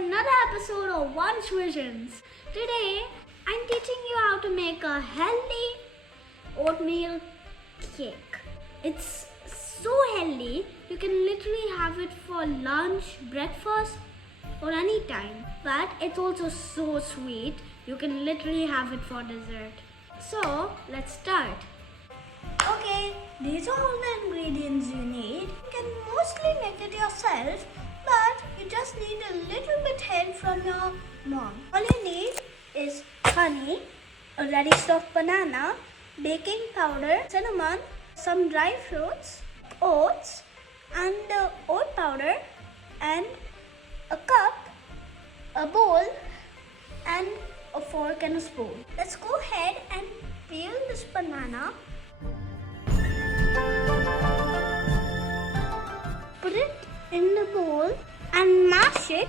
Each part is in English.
another episode of One's Visions. Today, I'm teaching you how to make a healthy oatmeal cake. It's so healthy, you can literally have it for lunch, breakfast, or any time. But it's also so sweet, you can literally have it for dessert. So, let's start. Okay, these are all the ingredients you need. You can mostly make it yourself, but you just need a little bit help from your mom. All you need is honey, a ready stuffed banana, baking powder, cinnamon, some dry fruits, oats, and oat powder, and a cup, a bowl, and a fork and a spoon. Let's go ahead and peel this banana. Put it in the bowl and mash it.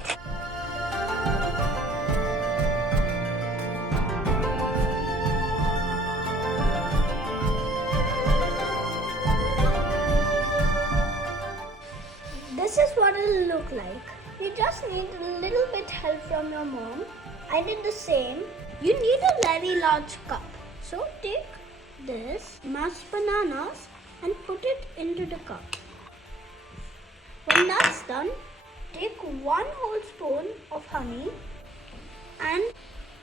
This is what it'll look like. You just need a little bit help from your mom. I did the same. You need a very large cup. So take this mashed bananas and put it into the cup. When that's done, take 1 whole spoon of honey and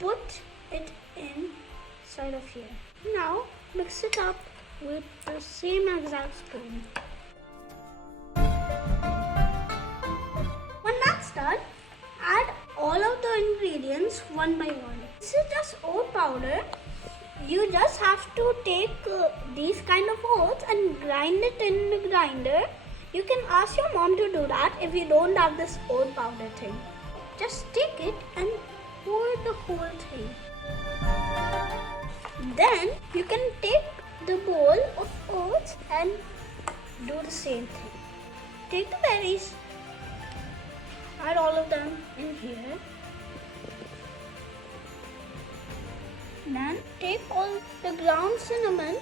put it inside of here. Now mix it up with the same exact spoon. When that's done, add all of the ingredients one by one. This is just oat powder. You just have to take these kind of oats and grind it in the grinder. You can ask your mom to do that if you don't have this oat powder thing. Just take it and pour the whole thing. Then you can take the bowl of oats and do the same thing. Take the berries, add all of them in here. Then take all the ground cinnamon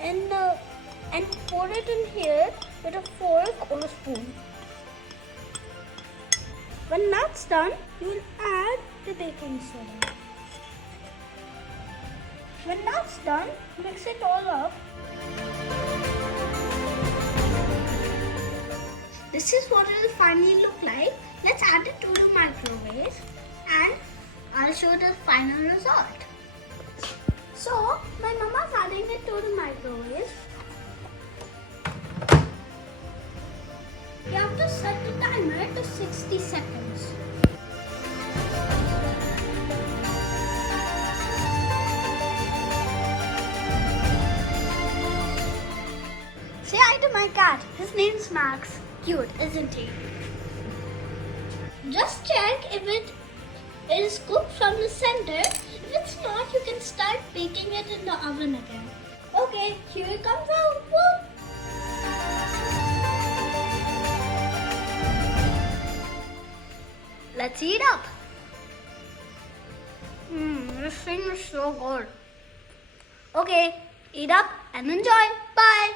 and pour it in here with a fork or a spoon. When that's done, you will add the baking soda. When that's done, mix it all up. This is what it will finally look like. Let's add it to the microwave and I'll show the final result. So, my mama's adding it to the microwave. You have to set the timer to 60 seconds. Say hi to my cat. His name's Max. Cute, isn't he? Just check if it is cooked from the center. If it's not, you can start baking it in the oven again. Okay, here it comes out. Woo! Let's eat up. This thing is so good. Okay, eat up and enjoy. Bye.